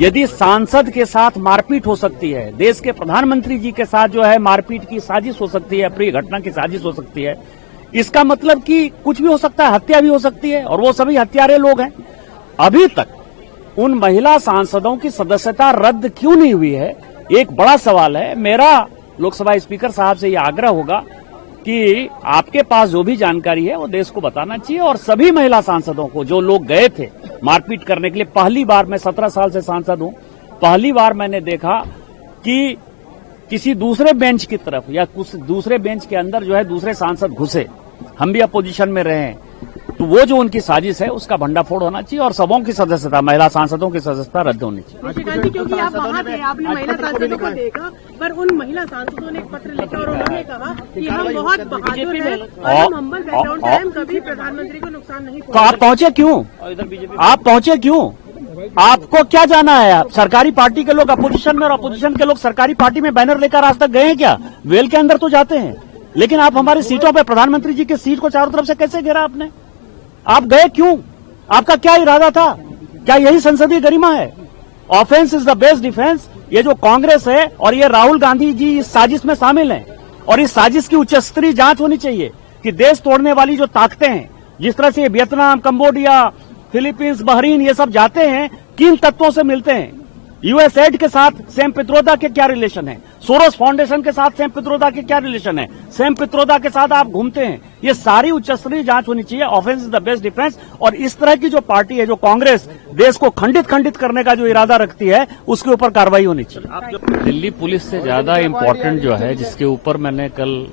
यदि सांसद के साथ मारपीट हो सकती है, देश के प्रधानमंत्री जी के साथ जो है मारपीट की साजिश हो सकती है, अप्रिय घटना की साजिश हो सकती है, इसका मतलब कि कुछ भी हो सकता है, हत्या भी हो सकती है, और वो सभी हत्यारे लोग हैं। अभी तक उन महिला सांसदों की सदस्यता रद्द क्यों नहीं हुई है, एक बड़ा सवाल है। मेरा लोकसभा स्पीकर साहब से यह आग्रह होगा कि आपके पास जो भी जानकारी है वो देश को बताना चाहिए, और सभी महिला सांसदों को, जो लोग गए थे मारपीट करने के लिए, पहली बार, मैं 17 साल से सांसद हूं, पहली बार मैंने देखा कि किसी दूसरे बेंच की तरफ या कुछ दूसरे बेंच के अंदर जो है दूसरे सांसद घुसे, हम भी अपोजिशन में रहे हैं, तो वो जो उनकी साजिश है उसका भंडाफोड़ होना चाहिए, और सबों की सदस्यता, महिला सांसदों की सदस्यता रद्द होनी चाहिए। क्योंकि आप वहाँ थे, आपने महिला सांसदों को देखा, पर उन महिला सांसदों ने एक पत्र लिखा और उन्होंने कहा कि हम बहुत बहादुर हैं और हम हम्बल बैकग्राउंड से हम कभी प्रधानमंत्री को नुकसान नहीं तो आप पहुंचे क्यों? आप पहुंचे क्यों? आपको क्या जाना है? आप सरकारी पार्टी के लोग अपोजिशन में और अपोजिशन के लोग सरकारी पार्टी में बैनर लेकर आज तक गए हैं क्या? वेल के अंदर तो जाते हैं, लेकिन आप हमारी सीटों पे, प्रधानमंत्री जी की सीट को चारों तरफ से कैसे घेरा आपने? आप गए क्यों? आपका क्या इरादा था? क्या यही संसदीय गरिमा है? Offence is the best defence. ये जो कांग्रेस है और ये राहुल गांधी जी इस साजिश में शामिल हैं, और इस साजिश की उच्च स्तरीय जांच होनी चाहिए कि देश तोड़ने वाली जो ताकतें हैं, जिस तरह से वियतनाम, कंबोडिया, फिलीपींस, बहरीन, ये सब जाते हैं, किन तत्वों से मिलते हैं? यूएसएड के साथ सैम पित्रोदा के क्या रिलेशन है? सोरोस फाउंडेशन के साथ सैम पित्रोदा के क्या रिलेशन है? सैम पित्रोदा के साथ आप घूमते हैं। ये सारी उच्चस्तरीय जांच होनी चाहिए। Offence is the best defence. और इस तरह की जो पार्टी है, जो कांग्रेस देश को खंडित करने का जो इरादा रखती है, उसके ऊपर कार्रवाई होनी चाहिए। दिल्ली पुलिस से ज्यादा इम्पोर्टेंट जो है, जिसके ऊपर मैंने कल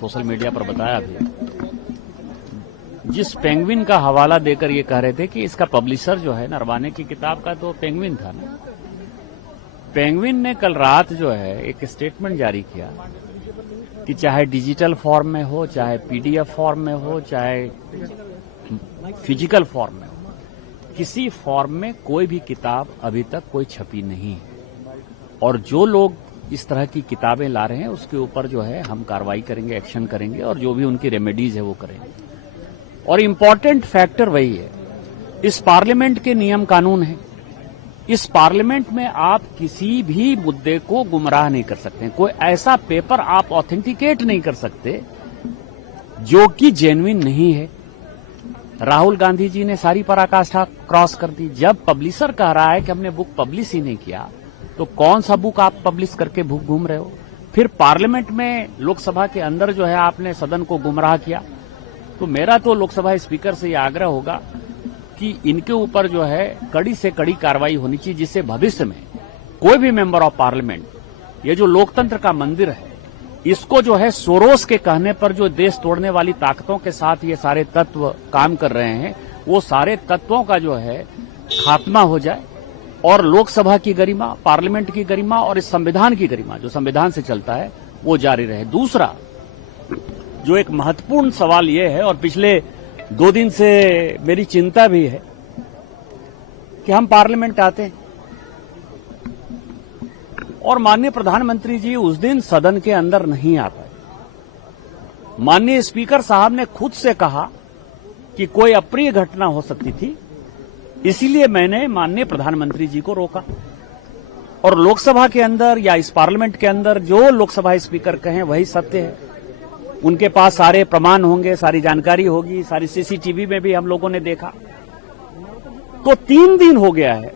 सोशल मीडिया पर बताया भी, जिस पेंगुइन का हवाला देकर ये कह रहे थे कि इसका पब्लिशर जो है नरवाने की किताब का, तो पेंगुइन था ना। पेंगुइन ने कल रात जो है एक स्टेटमेंट जारी किया कि चाहे डिजिटल फॉर्म में हो, चाहे पीडीएफ फॉर्म में हो, चाहे फिजिकल फॉर्म में हो, किसी फॉर्म में कोई भी किताब अभी तक कोई छपी नहीं है। और जो लोग इस तरह की किताबें ला रहे हैं उसके ऊपर जो है हम कार्रवाई करेंगे, एक्शन करेंगे, और जो भी उनकी रेमेडीज है वो करेंगे। और इम्पोर्टेंट फैक्टर वही है, इस पार्लियामेंट के नियम कानून है। इस पार्लियामेंट में आप किसी भी मुद्दे को गुमराह नहीं कर सकते। कोई ऐसा पेपर आप ऑथेंटिकेट नहीं कर सकते जो कि जेन्युइन नहीं है। राहुल गांधी जी ने सारी पराकाष्ठा क्रॉस कर दी। जब पब्लिशर कह रहा है कि हमने बुक पब्लिश ही नहीं किया, तो कौन सा बुक आप पब्लिश करके बुक घूम रहे हो? फिर पार्लियामेंट में, लोकसभा के अंदर जो है आपने सदन को गुमराह किया। तो मेरा तो लोकसभा स्पीकर से यह आग्रह होगा कि इनके ऊपर जो है कड़ी से कड़ी कार्रवाई होनी चाहिए, जिससे भविष्य में कोई भी मेंबर ऑफ पार्लियामेंट, ये जो लोकतंत्र का मंदिर है, इसको जो है सोरोस के कहने पर जो देश तोड़ने वाली ताकतों के साथ ये सारे तत्व काम कर रहे हैं, वो सारे तत्वों का जो है खात्मा हो जाए, और लोकसभा की गरिमा, पार्लियामेंट की गरिमा और इस संविधान की गरिमा, जो संविधान से चलता है, वो जारी रहे। दूसरा जो एक महत्वपूर्ण सवाल ये है, और पिछले 2 दिन से मेरी चिंता भी है, कि हम पार्लियामेंट आते हैं और माननीय प्रधानमंत्री जी उस दिन सदन के अंदर नहीं आ पाए। माननीय स्पीकर साहब ने खुद से कहा कि कोई अप्रिय घटना हो सकती थी, इसीलिए मैंने माननीय प्रधानमंत्री जी को रोका। और लोकसभा के अंदर या इस पार्लियामेंट के अंदर जो लोकसभा स्पीकर कहें वही सत्य है। उनके पास सारे प्रमाण होंगे, सारी जानकारी होगी, सारी सीसीटीवी में भी हम लोगों ने देखा। तो 3 दिन हो गया है,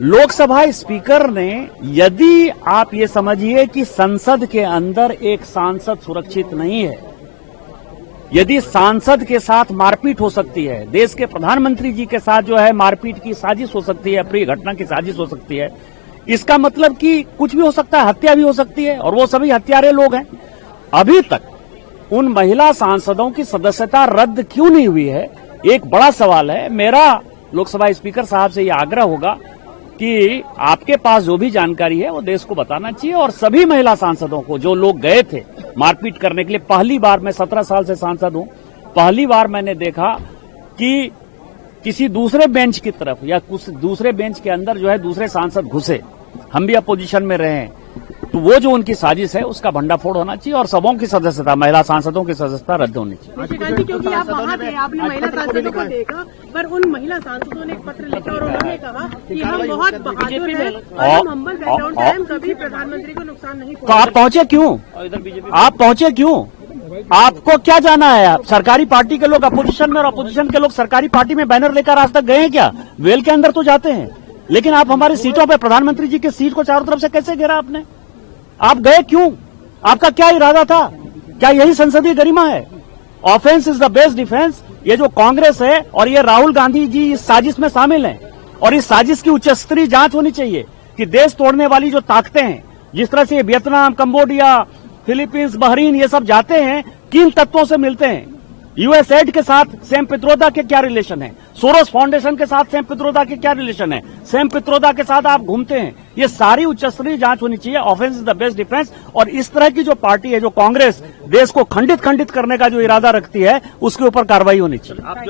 लोकसभा स्पीकर ने, यदि आप ये समझिए कि संसद के अंदर एक सांसद सुरक्षित नहीं है, यदि सांसद के साथ मारपीट हो सकती है, देश के प्रधानमंत्री जी के साथ जो है मारपीट की साजिश हो सकती है, अप्रिय घटना की साजिश हो सकती है, इसका मतलब कि कुछ भी हो सकता है, हत्या भी हो सकती है, और वो सभी हत्यारे लोग हैं। अभी तक उन महिला सांसदों की सदस्यता रद्द क्यों नहीं हुई है, एक बड़ा सवाल है। मेरा लोकसभा स्पीकर साहब से यह आग्रह होगा कि आपके पास जो भी जानकारी है वो देश को बताना चाहिए, और सभी महिला सांसदों को, जो लोग गए थे मारपीट करने के लिए, पहली बार, मैं 17 साल से सांसद हूं, पहली बार मैंने देखा कि किसी दूसरे बेंच की तरफ या कुछ दूसरे बेंच के अंदर जो है दूसरे सांसद घुसे, हम भी अपोजिशन में रहे हैं, वो जो उनकी साजिश है उसका भंडाफोड़ होना चाहिए और सबों की सदस्यता, महिला सांसदों की सदस्यता रद्द होनी चाहिए। निशिकांत जी, क्योंकि आप वहाँ थे, आपने महिला सांसदों को देखा, पर उन महिला सांसदों ने एक पत्र लिखा और उन्होंने कहा कि हम बहुत बहादुर हैं और हम हम्बल बैकग्राउंड से, हम कभी प्रधानमंत्री को नुकसान नहीं तो आप पहुंचे क्यों? आप पहुंचे क्यों? आपको क्या जाना है? आप सरकारी पार्टी के लोग अपोजिशन में और अपोजिशन के लोग सरकारी पार्टी में बैनर लेकर आज तक गए हैं क्या? वेल के अंदर तो जाते हैं, लेकिन आप हमारी सीटों पे, प्रधानमंत्री जी की सीट को चारों तरफ से कैसे घेरा आपने? आप गए क्यों? आपका क्या इरादा था? क्या यही संसदीय गरिमा है? Offence is the best defence. ये जो कांग्रेस है और ये राहुल गांधी जी इस साजिश में शामिल हैं और इस साजिश की उच्च स्तरीय जांच होनी चाहिए कि देश तोड़ने वाली जो ताकतें हैं, जिस तरह से ये वियतनाम, कंबोडिया, फिलीपींस, बहरीन ये सब जाते हैं, किन तत्वों से मिलते हैं? यूएसएड के साथ सैम पित्रोदा के क्या रिलेशन है? सोरोस फाउंडेशन के साथ सैम पित्रोदा के क्या रिलेशन है? सैम पित्रोदा के साथ आप घूमते हैं। ये सारी उच्च स्तरीय जांच होनी चाहिए। Offence is the best defence. और इस तरह की जो पार्टी है, जो कांग्रेस देश को खंडित करने का जो इरादा रखती है, उसके ऊपर कार्रवाई होनी चाहिए।